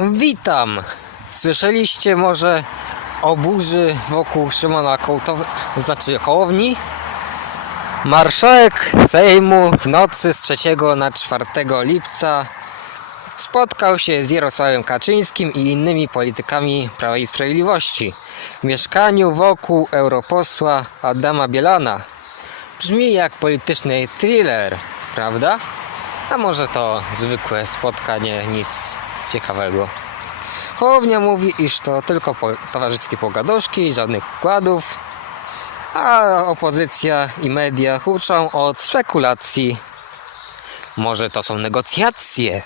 Witam! Słyszeliście może o burzy wokół Szymona Kołtowy, znaczy Hołowni? Marszałek Sejmu w nocy z 3 na 4 lipca spotkał się z Jarosławem Kaczyńskim i innymi politykami Prawa i Sprawiedliwości w mieszkaniu wokół europosła Adama Bielana. Brzmi jak polityczny thriller, prawda? A może to zwykłe spotkanie, nic ciekawego. Hołownia mówi, iż to tylko po, towarzyskie pogaduszki, żadnych układów, a opozycja i media huczą od spekulacji. Może to są negocjacje?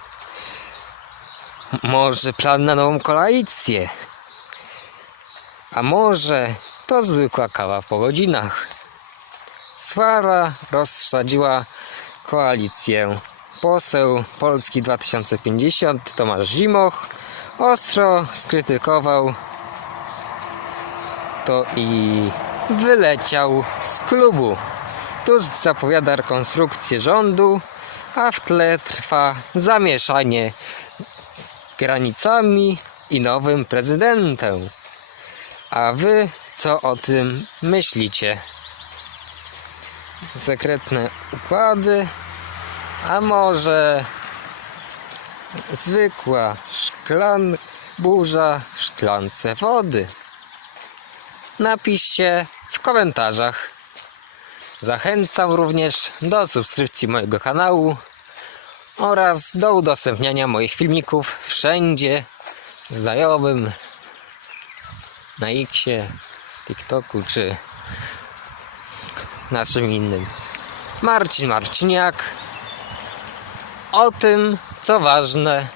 Może plan na nową koalicję? A może to zwykła kawa po godzinach? Swara rozsadziła koalicję. Poseł Polski 2050 Tomasz Zimoch ostro skrytykował to i wyleciał z klubu. Tusk zapowiada rekonstrukcję rządu, a w tle trwa zamieszanie granicami i nowym prezydentem. A wy co o tym myślicie? Sekretne układy, a może zwykła szklan burza w szklance wody? Napiszcie w komentarzach. Zachęcam również do subskrypcji mojego kanału oraz do udostępniania moich filmików wszędzie znajomym na Xie, TikToku czy na czym innym. Marcin Marciniak o tym, co ważne